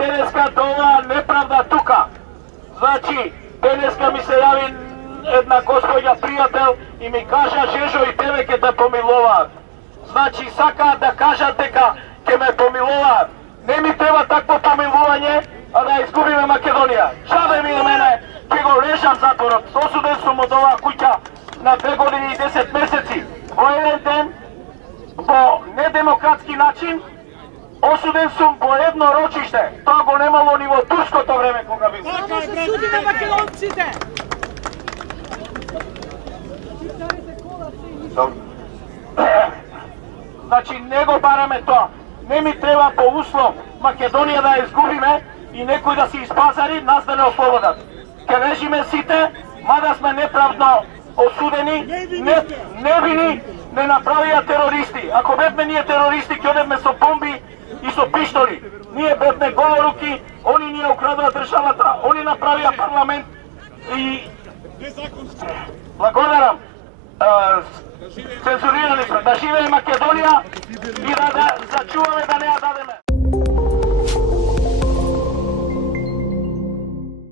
денеска до оваа неправда тука. Значи, денеска ми се јави една господја пријател и ми кажа, Жежо, и тебе ќе те помилуваат. Значи, сакаат да кажат дека ќе ме помилуваат. Не ми треба такво помилување, а да изгубиме Македонија. Шабе ми на мене, ќе го лежам затворот. Осуден сум од оваа куќа на 2 години и 10 месеци. Во еден ден, во недемократски начин, осуден сум во едно рочиште. Тоа го немало ни во турското време кога бил. Само се судиме македонците! Значи, не го бараме тоа. Не ми треба по услов Македонија да изгубиме и некој да се испазари, нас да не ослободат. Ке режиме сите, мада сме неправдно осудени, невини не направија терористи. Ако бевме ние терористи, ќе одевме со бомби и со пиштоли. Ние бевме голоруки, они ние украдоа државата, они направија парламент и... Благодарам. Цензурирани сме. Да живее Македонија и да зачуваме да не